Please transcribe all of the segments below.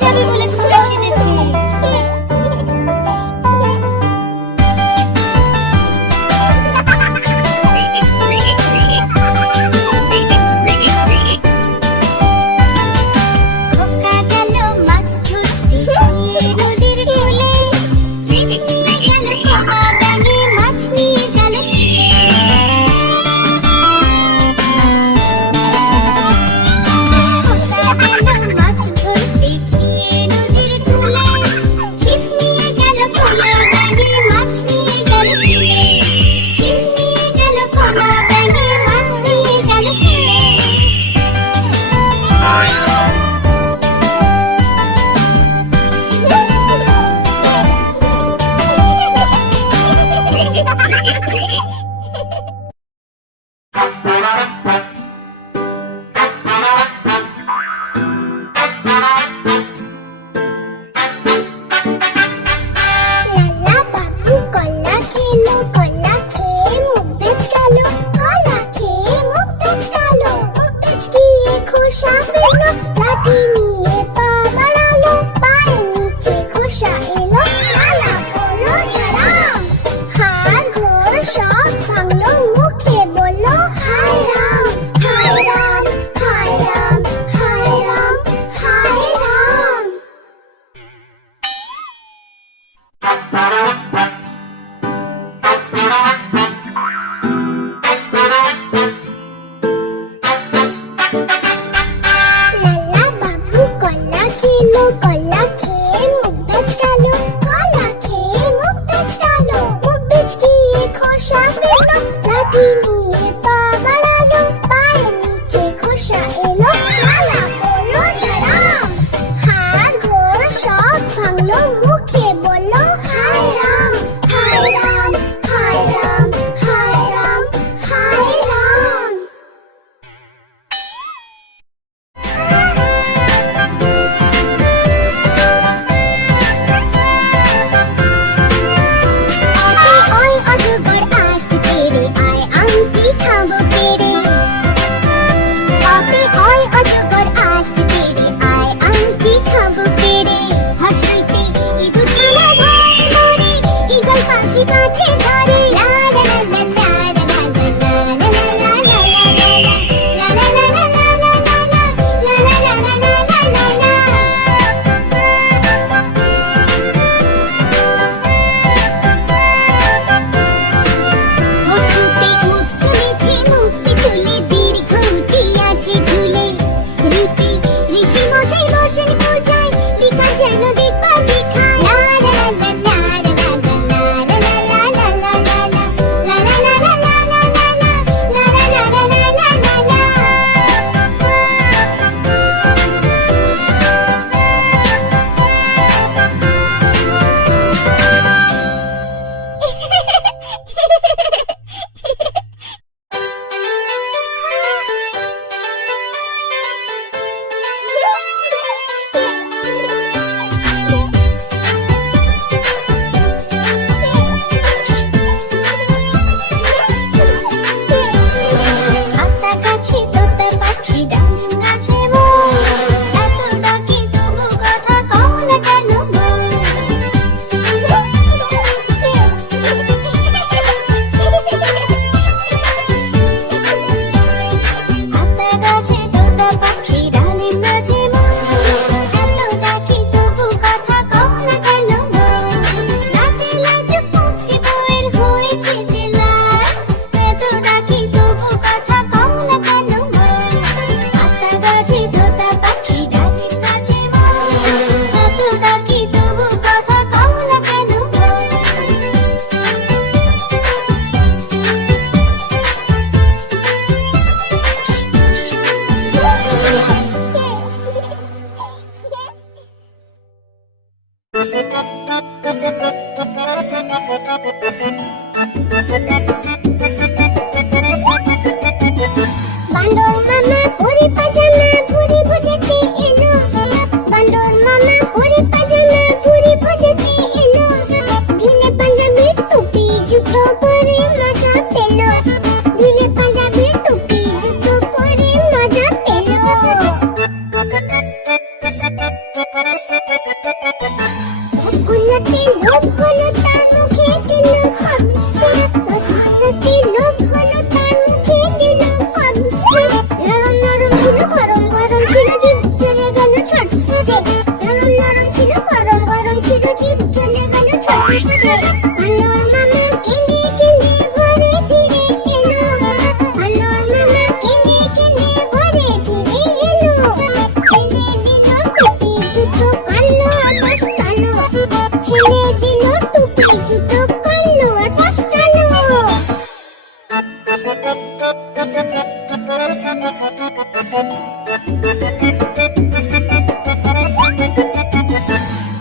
যাবে বলে খোকা সেজেছে। খোকা গেল মাছ ধরতে গিয়ে নদীর কূলে, ছিনিয়ে গেল খোকা ব্যাঙে, মাছ নিয়ে গেল ছিনে। খোকা গেল মাছ ধরতে গিয়ে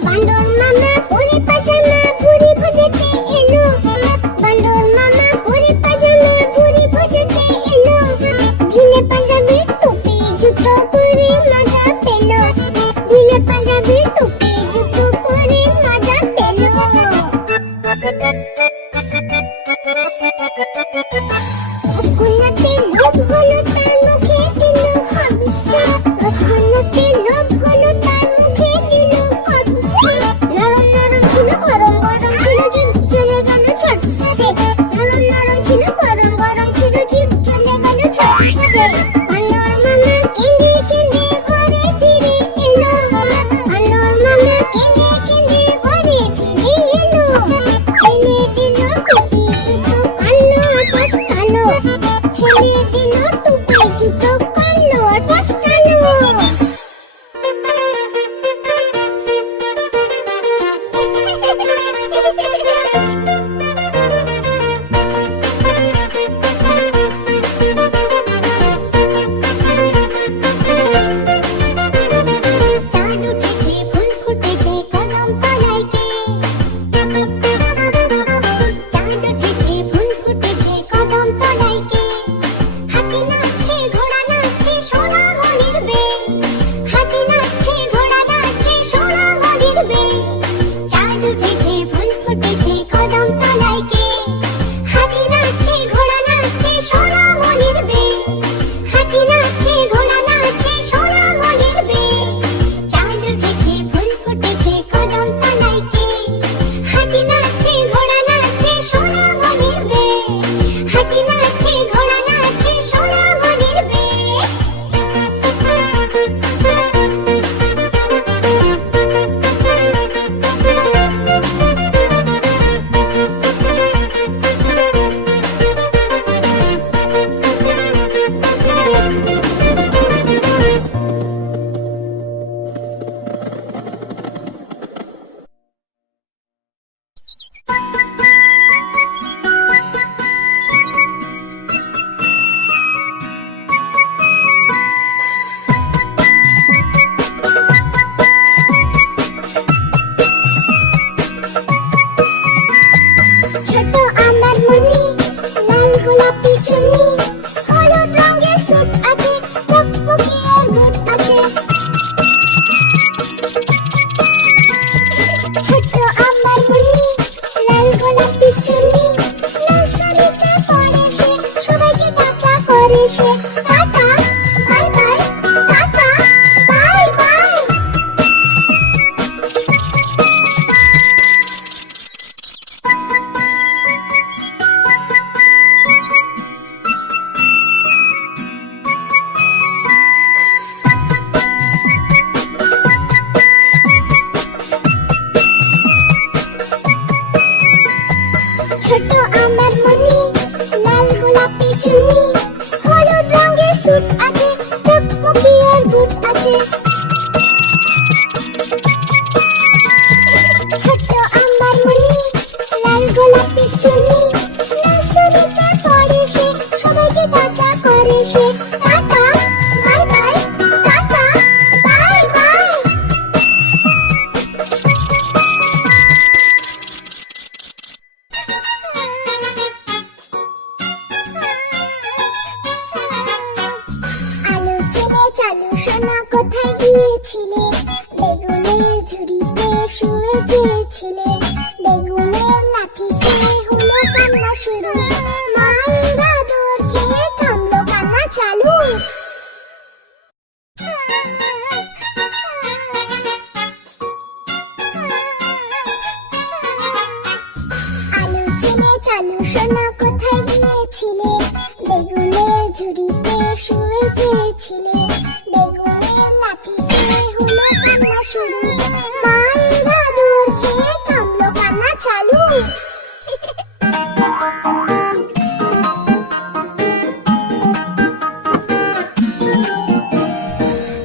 বান্দর মামা পরে পাজামা ভুরি ভুজতে এলো, বান্দর মামা পরে পাজামা ভুরি ভুজতে এলো, ঢিলে পাঞ্জাবি টুপি জুতো পরে মজা পেলো, ঢিলে পাঞ্জাবি টুপি জুতো পরে মজা পেলো। রসগোল্লাতে লোভ হলো তার মুখে দিল কবসে, রসগোল্লাতে লোভ হলো তার মুখে দিল কবসে। নরম নরম ছিল গরম গরম ছিল জিভ চলে গেল ছটফটে, নরম নরম ছিল গরম গরম ছিল জিভ চলে গেল ছটফটে। বান্দর মামা কেঁদে কেঁদে ঘরে ফিরে এলো, বান্দর মামা কেঁদে কেঁদে ঘরে ফিরে এলো, ফেলে দিল টুপি জুতো কান্না পস্তালো, ফেলে দিল টুপি জুতো কান্না আর পস্তালো। চাঁদ উঠেছে ফুল ফুটেছে কদম তলাইতে, চাঁদ উঠেছে ফুল ফুটেছে কদম তলাইতে, হাতি নাচছে ঘোড়া নাচছে সোনামণির বে, হাতি নাচছে ঘোড়া নাচছে সোনামণির বে। চাঁদ উঠেছে ফুল ফুটেছে কদম তলাইতে, হাতি নাচছে ঘোড়া নাচছে সোনামণির বে, হাতি নাচছে ঘোড়া নাচছে সোনামণির বে। চাঁদ উঠেছে ফুল ফুটেছে কদম তলাইতে, হাতি নাচছে ঘোড়া নাচছে সোনামণির বে, হাতি নাচছে ঘোড়া নাচছে সোনামণির বে। ছোট আমার মনি লাল গোলাপি চুনি, হলুদ রঙের স্যুট আছে চকমকিয়ে বুট আছে। ছোট আমার মনি লাল গোলাপি চুনি, নার্সারিতে পড়ে সে সবাইকে টাটা করে সে। Tata bye bye, tata bye bye. ছোট আমার মনি লাল গোলাপি চুনি, হলুদ রঙের স্যুট আছে চকমকিয়ে বুট আছে। ছোট আমার মনি লাল গোলাপি চুনি, নার্সারিতে পড়ে সে সবাইকে টাটা করে সে। Tata bye bye, tata bye bye. আলু ছেড়ে চালু সোনা কোথায় গিয়েছিলে, বেগুনের ঝুড়িতে শুয়ে যেছিলে, বেগুনের লাঠি খেয়ে হলো কান্না শুরু, মায়ের আদর খেয়ে থামলো কান্না চালু। আলু ছেড়ে চালু সোনা কোথায় গিয়েছিলে, বেগুনের ঝুড়িতে শুয়ে যেছিলে, বেগুনের লাঠি খেয়ে হলো কান্না শুরু, মায়ের আদর খেয়ে থামলো কান্না চালু।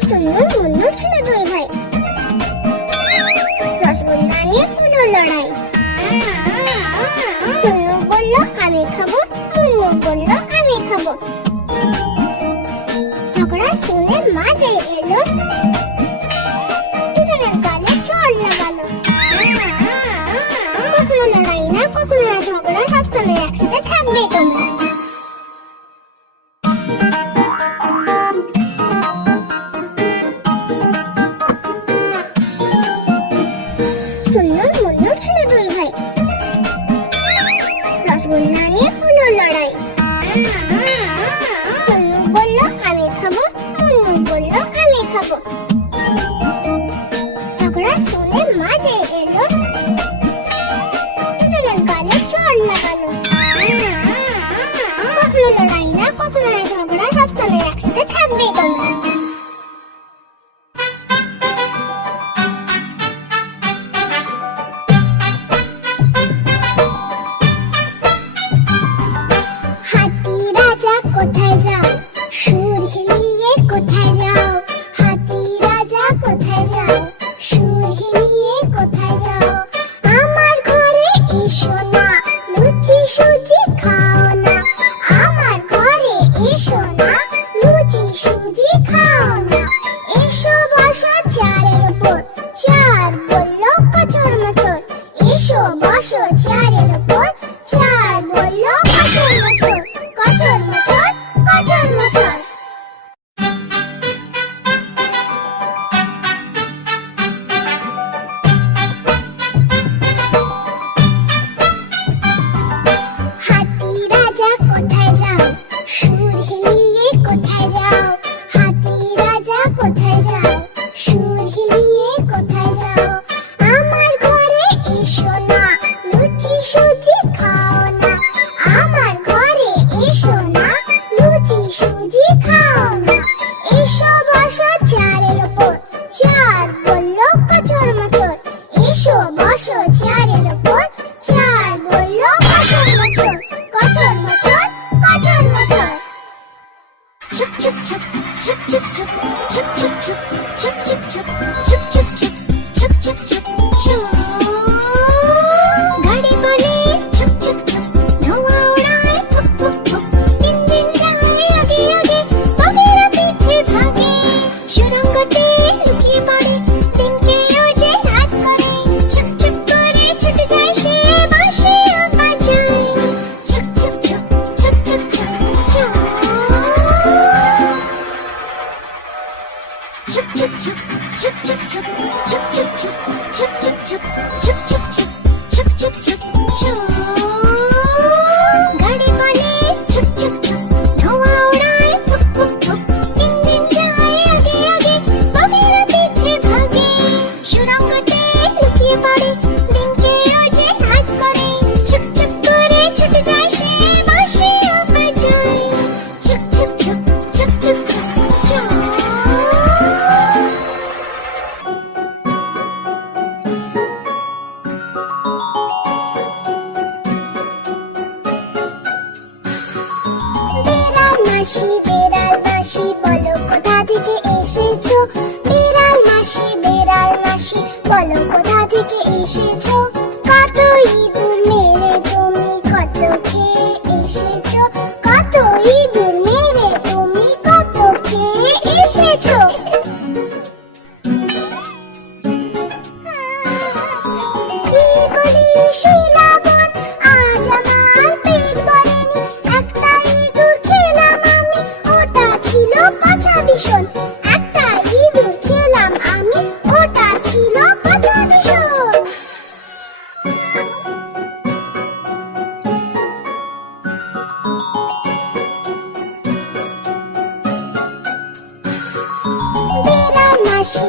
টুন্নু মুন্নু ছিল দুই ভাই, রসগোল্লা নিয়ে হলো লড়াই। টুন্নু বলল আমি খাবো, মুন্নু বলল আমি খাবো। থাকবে তোমরা। টুন্নুর মুন্নুর ছিল দুই ভাই, রসগোল্লা নিয়ে হলো লড়াই। টুন্নু বলল আমি খাবো, মুন্নু বলল আমি খাবো। ঝগড়া শুনে মাঝে এলো, দুজনের গালে চড় লাগালো। কখনো লড়াই না, কখনো না ঝগড়া, সবসময় একসাথে থাকবে তোমরা। হাতি রাজা কোথায় যাও, সুর হিলিয়ে কোথায় যাও। হাতি রাজা কোথায় যাও, সুর হিলিয়ে কোথায় যাও। আমার ঘরে এসো না, লুচি সুজি খাও না। আমার ঘরে এসো না, লুচি সুজি খাও না। এসো বসো চেয়ারের উপর, চেয়ার বলল কচর মচর। এসো বসো চেয়ারের উপর, চেয়ার বলল কচর মচর। কচর মচর, কচর মচর। হাতি রাজা কোথায় যাও, সুর হিলিয়ে কোথায় যাও। হাতি রাজা কোথায় যাও, সুর হিলিয়ে কোথায় যাও। আমার ঘরে এসো না, লুচি সুজি খাও না। আমার ঘরে এসো না, লুচি সুজি খাও না। এসো বসো চেয়ারের উপর, চেয়ার বলল কচর মচর। এসো বসো চেয়ারের উপর, চেয়ার বলল কচর মচর। কচর মচর, কচর মচর। ছুক ছুক ছুক, ছুক ছুক ছুক, ছুক ছুক ছুক, ছুক ছুক ছুক, ছুক ছুক ছুক, ছুক ছুক ছুক, ছুক। গাড়ি বলে ছুক ছুক ছুক, ধোঁয়া ওড়ায় ফুক ফুক ফুক। দিন দিন যায় আগে আগে, বগেরা পিছে ভাগে। সুড়ঙ্গতে লুকিয়ে পড়ে, দিনকে ও যে রাত করে। ছুক ছুক করে ছুটে যায় সে, বাঁশিও বাজায়। ছুক ছুক ছুক, ছুক ছুক ছুক, ছুক। ছুক ছুক ছুক, ছুক ছুক ছুক, ছুক ছুক ছুক, ছুক ছুক ছুক, ছুক ছুক ছুক, ছুক ছুক ছুক, ছুক। গাড়ি বলে ছুক ছুক ছুক, ধোঁয়া ওড়ায় ফুক ফুক ফুক। দিন দিন যায় আগে আগে, বগেরা পিছে ভাগে। সুড়ঙ্গতে লুকিয়ে পড়ে, দিনকে ও যে রাত করে। ছুক ছুক করে ছুটে যায় সে, বাঁশিও বাজায়। ছুক ছুক ছুক, ছুক ছুক ছুক, ছুক। বিড়াল মাসি, বিড়াল মাসি, বলো কোথা থেকে এসেছো। বিড়াল মাসি, বিড়াল মাসি, বলো কোথা থেকে এসেছো। কত ইঁদুর মেরে তুমি কত খেয়ে এসেছো। কত ইঁদুর মেরে তুমি কত খেয়ে এসেছো। কি বলি শিলাবন, আজ আমার পেট ভরেনি। একটা ইঁদুর খেলাম আমি, ওটা ছিল পচা ভীষণ। একটা ইঁদুর খেলাম আমি, ওটা ছিল পচা ভীষণ। বিড়াল মাসি,